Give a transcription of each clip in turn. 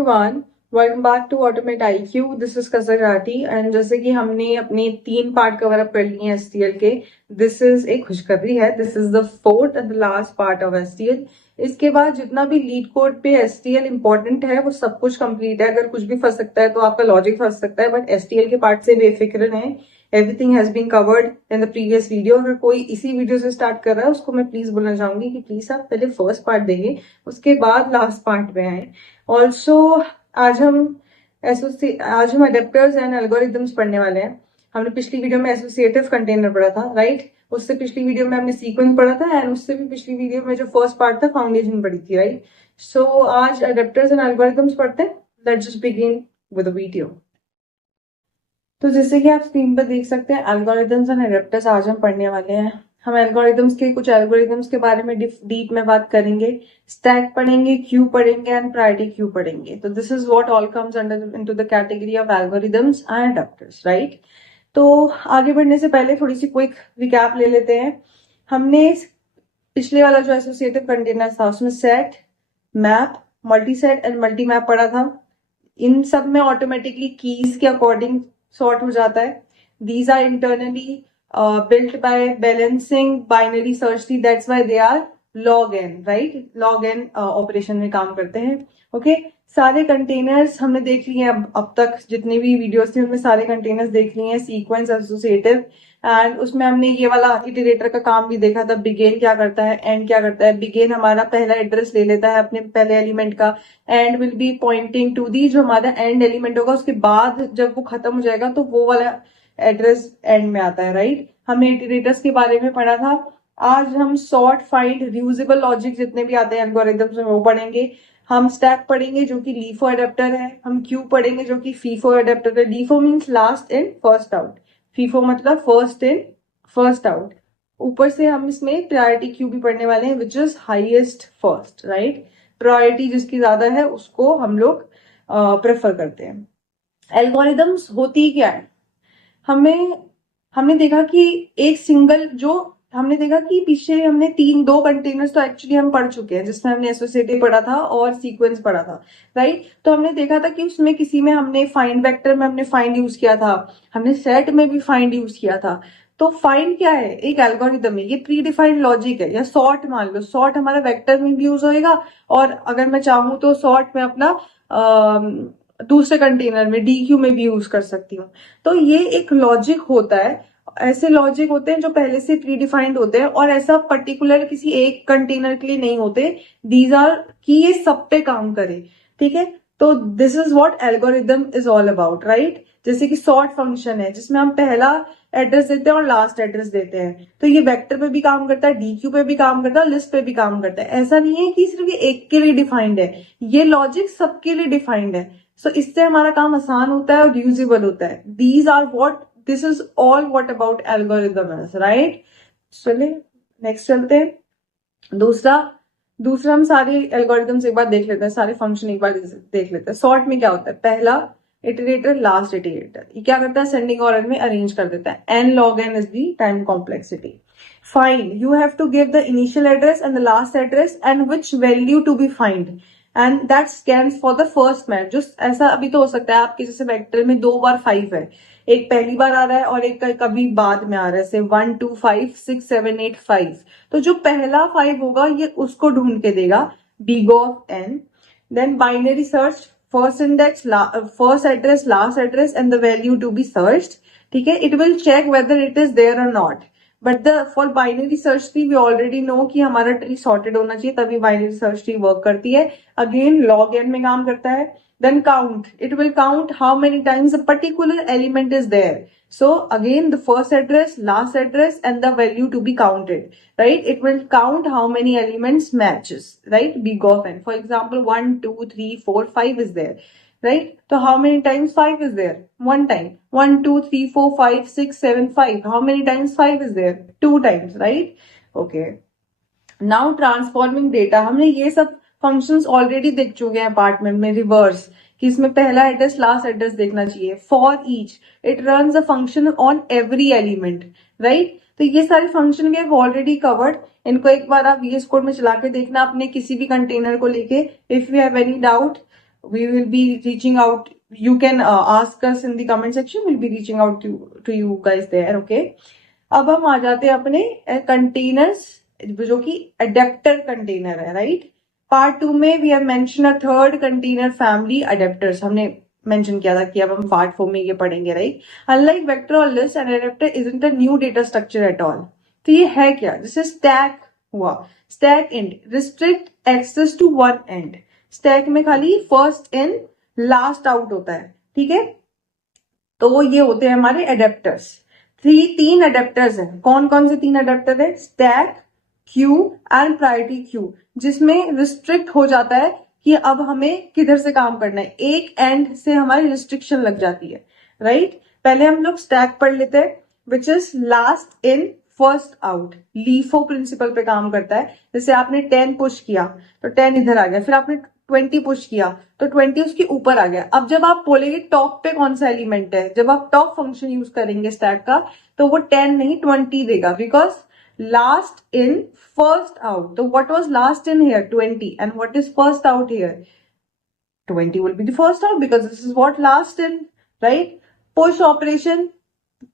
Everyone, welcome back to Automate IQ। This is Kasar Rathi and जैसे कि हमने अपने 3 पार्ट कवर अप कर लिए हैं STL के। दिस इज एक खुशखबरी है, this is the fourth and the last part of STL। इसके बाद जितना भी लीड कोड पे STL इंपॉर्टेंट है वो सब कुछ कंप्लीट है। अगर कुछ भी फंस सकता है तो आपका लॉजिक फंस सकता है, बट STL के पार्ट से बेफिक्र है। Everything has been covered in the previous video. अगर कोई इसी वीडियो से स्टार्ट कर रहा है उसको मैं प्लीज बोलना चाहूंगी कि प्लीज आप पहले फर्स्ट पार्ट देंगे, उसके बाद लास्ट पार्ट में आए। ऑल्सो आज हम अडेप्टर्स एंड एल्गोरिथम्स पढ़ने वाले हैं। हमने पिछली वीडियो में एसोसिएटिव कंटेनर पढ़ा था, राइट। उससे पिछली वीडियो में हमने सीक्वेंस पढ़ा था एंड उससे भी पिछली वीडियो में जो फर्स्ट पार्ट था फाउंडेशन पढ़ी थी, राइट। सो आज अडेप्टर्स एंड एल्गोरिथम्स पढ़ते हैं। Let's just begin with the video. तो जैसे कि आप स्क्रीन पर देख सकते हैं, एल्गोरिथम्स एंड अडेप्टर्स आज हम पढ़ने वाले हैं। हम एल्गोरिथम्स के कुछ एल्गोरिथम्स के बारे में डीप में बात करेंगे, स्टैक पढ़ेंगे, क्यू पढ़ेंगे एंड प्रायोरिटी क्यू पढ़ेंगे। तो this is what all comes under into the category of algorithms and adapters, right. तो आगे बढ़ने से पहले थोड़ी सी क्विक रिकैप ले लेते हैं। हमने पिछले वाला जो एसोसिएटिव कंटेनर था उसमें set, map, multi set and multi map पढ़ा था। इन सब में ऑटोमेटिकली कीज के अकॉर्डिंग सॉर्ट हो जाता है। These are internally built by balancing binary search tree, that's why they are log n, right। log n operation में काम करते हैं। ओके सारे कंटेनर्स हमने देख लिए हैं अब तक जितने भी वीडियोस थे उनमें सारे कंटेनर्स देख लिए हैं, सीक्वेंस, एसोसिएटिव एंड उसमें हमने ये वाला इटरेटर का काम भी देखा था। बिगेन क्या करता है, एंड क्या करता है। बिगेन हमारा पहला एड्रेस ले लेता है अपने पहले एलिमेंट का, end will be pointing to the जो हमारा एंड एलिमेंट होगा, उसके बाद जब वो खत्म हो जाएगा तो वो वाला एड्रेस एंड में आता है, राइट। हमने इटरेटर्स के बारे में पढ़ा था। आज हम सॉर्ट, फाइंड, रियूजेबल लॉजिक जितने भी आते हैं एल्गोरिथम्स में वो पढ़ेंगे। हम स्टैक पढ़ेंगे जो कि लीफो अडेप्टर है। हम क्यू पढ़ेंगे जो कि फीफो अडेप्टर है। LIFO means last in first out, FIFO मतलब फर्स्ट इन फर्स्ट आउट। ऊपर से हम इसमें प्रायोरिटी क्यू भी पढ़ने वाले हैं, which is highest first, right. Priority जिसकी ज्यादा है उसको हम लोग प्रेफर करते हैं। एल्गोरिथम्स होती क्या है, हमने देखा कि एक सिंगल जो हमने देखा कि पीछे हमने दो कंटेनर्स तो एक्चुअली हम पढ़ चुके हैं जिसमें हमने एसोसिएटिव पढ़ा था और सीक्वेंस पढ़ा था, राइट। तो हमने देखा था कि उसमें किसी में हमने फाइंड वेक्टर में हमने फाइंड यूज किया था, हमने सेट में भी फाइंड यूज किया था। तो फाइंड क्या है, एक एल्गोरिथम है, ये प्री डिफाइंड लॉजिक है। या सॉर्ट मान लो, सॉर्ट हमारा वेक्टर में भी यूज होएगा और अगर मैं चाहूँ तो सॉर्ट में अपना दूसरे कंटेनर में DQ में भी यूज कर सकती हूँ। तो ये एक लॉजिक होता है। ऐसे लॉजिक होते हैं जो पहले से प्री डिफाइंड होते हैं और ऐसा पर्टिकुलर किसी एक कंटेनर के लिए नहीं होते। दीज आर कि ये सब पे काम करे, ठीक है। तो this is what algorithm is all about, right. जैसे कि सॉर्ट फंक्शन है जिसमें हम पहला एड्रेस देते हैं और लास्ट एड्रेस देते हैं, तो ये वेक्टर पे भी काम करता है, DQ पे भी काम करता है, लिस्ट पे भी काम करता है। ऐसा नहीं है कि सिर्फ ये एक के लिए डिफाइंड है, ये लॉजिक सबके लिए डिफाइंड है। सो इससे हमारा काम आसान होता है और यूजेबल होता है। These are what, this is all what about algorithm is, right. चलिए नेक्स्ट चलते हैं। दूसरा हम सारे एल्गोरिथम्स एक बार देख लेते हैं, सारे फंक्शन एक बार देख लेते हैं। सॉर्ट में क्या होता है, पहला इटरेटर, लास्ट इटरेटर, ये क्या करता है, सेंडिंग ऑर्डर में अरेंज कर देता है। n log n is the time complexity. Find, you have to give the initial address and the last address and which value to be find, and that scans for the first match। जो ऐसा अभी तो हो सकता है आपके जैसे vector में 2 बार 5 है, एक पहली बार आ रहा है और एक कभी बाद में आ रहा है, से 1 2 5 6 7 8 5। तो जो पहला 5 होगा ये उसको ढूंढ के देगा, big of n। Then binary search, first index, first address, last address and the value to be searched, ठीक है। It will check whether it is there और not, but for binary search tree we already know कि हमारा tree sorted होना चाहिए तभी binary search tree work करती है। अगेन log n में काम करता है। Then count, it will count how many times a particular element is there. So again the first address, last address and the value to be counted, right? It will count how many elements matches, right? Big of n. For example, 1 2 3 4 5 is there, right? So how many times 5 is there? One time. 1 2 3 4 5 6 7 5. How many times 5 is there? 2 times, right? Okay. Now transforming data, हमने ये सब functions already देख चुके हैं part में reverse, कि इसमें पहला एड्रेस लास्ट एड्रेस देखना चाहिए। For each it runs a function on every element, right. तो ये सारे function we have already covered. इनको एक बार आप VS कोड में चला के देखना अपने किसी भी कंटेनर को लेके। If you have any doubt we will be reaching out. You can ask us in the comment section. We'll be reaching out to you guys there. Okay. अब हम आ जाते हैं अपने कंटेनर्स, जो कि अडेप्टर कंटेनर है, राइट. पार्ट 2 में we have mention a third container family, adapters. हमने मेंशन किया था कि अब हम पार्ट 4 में ये पढ़ेंगे, राइट. अनलाइक वेक्टर और list, an adapter isn't a new data structure at all. तो ये है क्या? जैसे स्टैक हुआ, stack and restrict access to one end. Stack में खाली फर्स्ट इन लास्ट आउट होता है, ठीक है. तो ये होते हैं हमारे अडेप्टर्स. तीन अडेप्टर्स हैं. कौन कौन से 3 अडेप्टर है? Stack, Q and priority Q, जिसमें रिस्ट्रिक्ट हो जाता है कि अब हमें किधर से काम करना है. एक एंड से हमारी रिस्ट्रिक्शन लग जाती है, राइट. पहले हम लोग स्टैक पढ़ लेते हैं, which is last in first out. LIFO principle पे काम करता है. जैसे आपने 10 पुश किया तो 10 इधर आ गया, फिर आपने 20 पुश किया तो 20 उसके ऊपर आ गया. अब जब आप बोलेंगे टॉप पे कौन सा एलिमेंट है, जब आप टॉप फंक्शन यूज करेंगे स्टैक का, तो वो 10 नहीं 20 देगा, because last in first out. तो what was last in here? 20. And what is first out here? 20 will be the first out because this is what last in, right? Push operation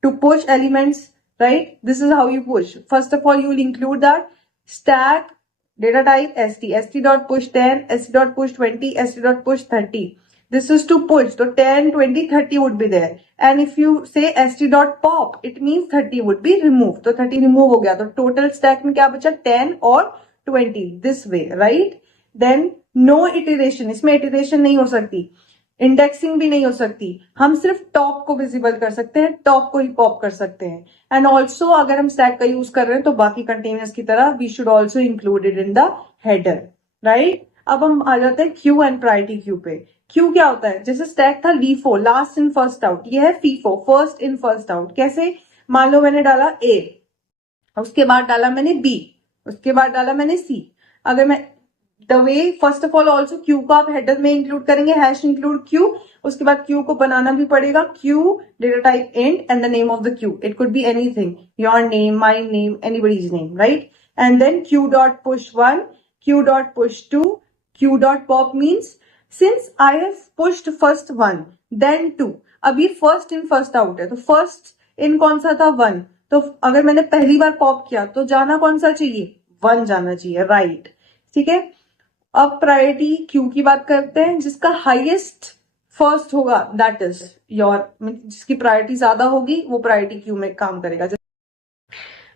to push elements, right? This is how you push. First of all, you will include that stack data type st dot push 10, st dot push 20, st dot push 30. This is to push. So 10, 20, 30 would be there. And if you say st dot pop, it means 30 would be removed. तो 30 remove हो गया. तो total stack में क्या बचा? 10 और 20. This way, right? Then no iteration. इसमें iteration नहीं हो सकती. इंडेक्सिंग भी नहीं हो सकती. हम सिर्फ टॉप को विजिबल कर सकते हैं, टॉप को ही पॉप कर सकते हैं. एंड ऑल्सो अगर हम स्टैक का यूज कर रहे हैं तो बाकी कंटेनर्स की तरह we should also included in the header, right. अब हम आ जाते हैं क्यू एंड प्रायोरिटी क्यू पे. क्यू क्या होता है? जैसे स्टैक था LIFO, last in first out. ये है FIFO, first in first out. कैसे? मान लो मैंने डाला ए, उसके बाद डाला मैंने बी, उसके बाद डाला मैंने सी. अगर मैं the way first of all also Q को आप हेडर में इंक्लूड करेंगे, हैश इंक्लूड क्यू. उसके बाद क्यू को बनाना भी पड़ेगा. Queue data type int and the name of the queue. It could be anything, your name, my name, anybody's name, right. And then queue dot push 1, queue dot push 2, queue dot pop means since I have pushed first 1 then 2. अब ये first in first out है, तो first in कौन सा था? 1. तो अगर मैंने पहली बार पॉप किया तो जाना कौन सा चाहिए? 1 जाना चाहिए, राइट. ठीक है. अब प्रायोरिटी क्यू की बात करते हैं. जिसका हाईएस्ट फर्स्ट होगा दैट इज योर, जिसकी प्रायोरिटी ज्यादा होगी वो प्रायोरिटी क्यू में काम करेगा.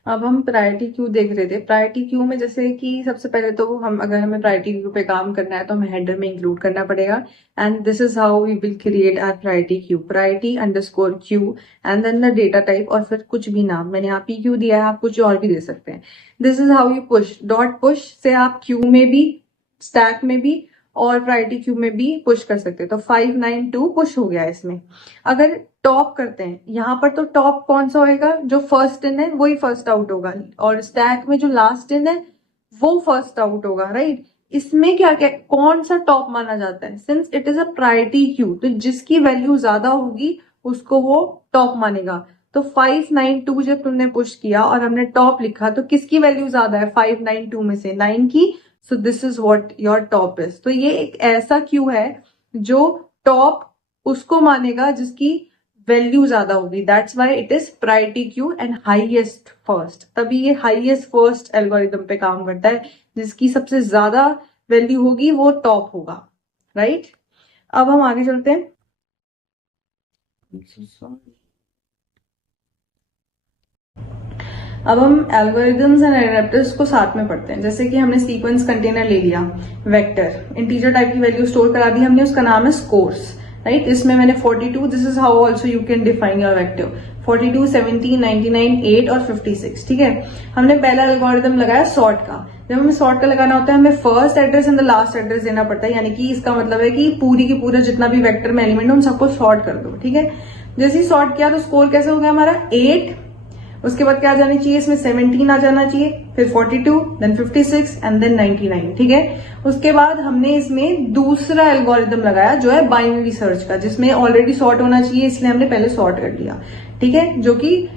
अब हम प्रायोरिटी क्यू देख रहे थे. प्रायोरिटी क्यू में जैसे कि सबसे पहले तो अगर हमें प्रायोरिटी क्यू पे काम करना है तो हमें हेडर में इंक्लूड करना पड़ेगा. And this is how we will create our priority queue. Priority underscore queue and then the data type और फिर कुछ भी नाम. मैंने यहाँ पी क्यू दिया है, आप कुछ और भी दे सकते हैं. This is how you push. Dot push से आप क्यू में भी, स्टैक में भी और प्रायोरिटी क्यू में भी पुश कर सकते हैं. तो 592 पुश हो गया इसमें. अगर टॉप करते हैं यहाँ पर तो टॉप कौन सा होएगा? जो फर्स्ट इन है वही फर्स्ट आउट होगा, और स्टैक में जो लास्ट इन है वो फर्स्ट आउट होगा, राइट. इसमें क्या क्या कौन सा टॉप माना जाता है? Since it is a priority queue, तो जिसकी वैल्यू ज्यादा होगी उसको वो टॉप मानेगा. तो 592 जब तुमने पुश किया और हमने टॉप लिखा तो किसकी वैल्यू ज्यादा है? 592 में से 9 की. So this is what your top is. तो ये एक ऐसा क्यू है जो टॉप उसको मानेगा जिसकी वैल्यू ज्यादा होगी. That's why it is priority queue and highest first. तभी ये हाईएस्ट फर्स्ट एल्गोरिथम पे काम करता है. जिसकी सबसे ज्यादा वैल्यू होगी वो टॉप होगा, राइट. अब हम आगे चलते हैं. अब हम एल्गोरिथम्स एंड एडेप्टर्स को साथ में पढ़ते हैं. जैसे कि हमने सीक्वेंस कंटेनर ले लिया, वेक्टर, इंटीजर टाइप की वैल्यू स्टोर करा दी हमने, उसका नाम है स्कोर्स, राइट. इसमें मैंने 42, this is how also you can define your vector. 42, 17, 99, 8 और 56. ठीक है. हमने पहला एल्गोरिथम लगाया सॉर्ट का. जब हमें सॉर्ट का लगाना होता है हमें first address and the last address देना पड़ता है. यानी कि इसका मतलब है कि पूरी की पूरा जितना भी वेक्टर में एलिमेंट है उन सबको सॉर्ट कर दो. ठीक है. जैसे ही सॉर्ट किया तो स्कोर कैसे हो गया हमारा? 8. उसके बाद क्या आ जानी चाहिए? इसमें 17 आ जाना चाहिए, फिर 42, देन 56 एंड देन 99. ठीक है. उसके बाद हमने इसमें दूसरा एल्गोरिथम लगाया जो है बाइनरी सर्च का, जिसमें ऑलरेडी सॉर्ट होना चाहिए, इसलिए हमने पहले सॉर्ट कर लिया. ठीक है. जो कि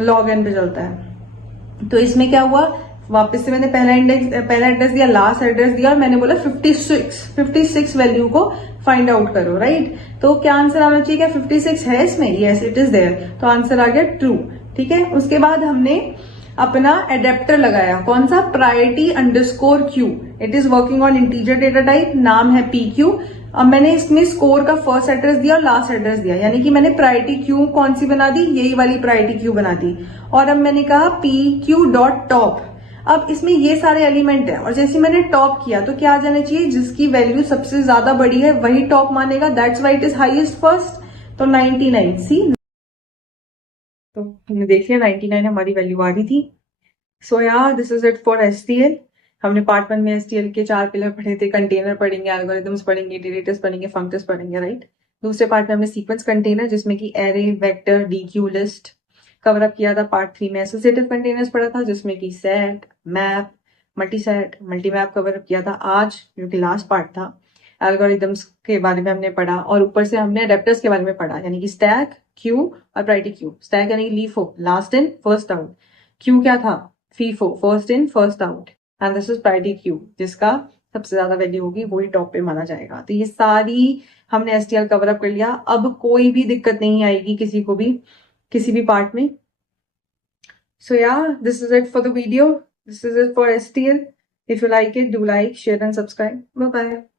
log n पे चलता है. तो इसमें क्या हुआ? वापस से मैंने पहला एड्रेस दिया, लास्ट एड्रेस दिया और मैंने बोला 56 वैल्यू को फाइंड आउट करो, राइट। तो क्या आंसर आना चाहिए, क्या 56 है इसमें? यस इट इज देयर, तो आंसर आ गया ट्रू। ठीक है, उसके बाद हमने अपना एडेप्टर लगाया, कौन सा? Priority underscore Q. It is working on integer data type, नाम है PQ। अब मैंने इसमें स्कोर का फर्स्ट एड्रेस दिया और लास्ट एड्रेस दिया, यानी कि मैंने प्रायोरिटी क्यू कौन सी बना दी, यही वाली प्रायोरिटी क्यू बना दी। और अब मैंने कहा PQ.top। अब इसमें ये सारे एलिमेंट है और जैसे मैंने टॉप किया तो क्या आ जाना चाहिए, जिसकी वैल्यू सबसे ज्यादा बड़ी है वही टॉप मानेगा, that's why it is highest first. तो 99 सी, तो हमने देख लिया 99 हमारी वैल्यू आ रही थी। सो यार this is it for STL। हमने पार्ट 1 में STL के 4 पिलर पढ़े थे, कंटेनर पढ़ेंगे, एल्गोरिथम्स पढ़ेंगे, इटरेटर्स पढ़ेंगे, फंक्शंस पढ़ेंगे, राइट। दूसरे पार्ट में हमने सीक्वेंस कंटेनर जिसमें कि array, vector, DQ, list cover up किया था। पार्ट 3 में एसोसिएटिव कंटेनर्स पढ़ा था जिसमें कि सेट, मैप, मल्टीसेट, मल्टीमैप कवर अप किया था। आज जो कि लास्ट पार्ट था, एल्गोरिथम्स के बारे में हमने पढ़ा और ऊपर से हमने अडेप्टर्स के बारे में पढ़ा, यानी कि स्टैक, क्यू और प्रायोरिटी क्यू। स्टैक यानी कि LIFO, last in first out. Q क्या था? FIFO, first in first out. And this is priority queue, जिसका सबसे ज्यादा वैल्यू होगी वही टॉप पे माना जाएगा। तो ये सारी हमने STL कवर अप कर लिया। अब कोई भी दिक्कत नहीं आएगी किसी को भी किसी भी पार्ट में। So yeah, this is it for the video. This is it for STL. If you like it, do like, share and subscribe. Bye bye.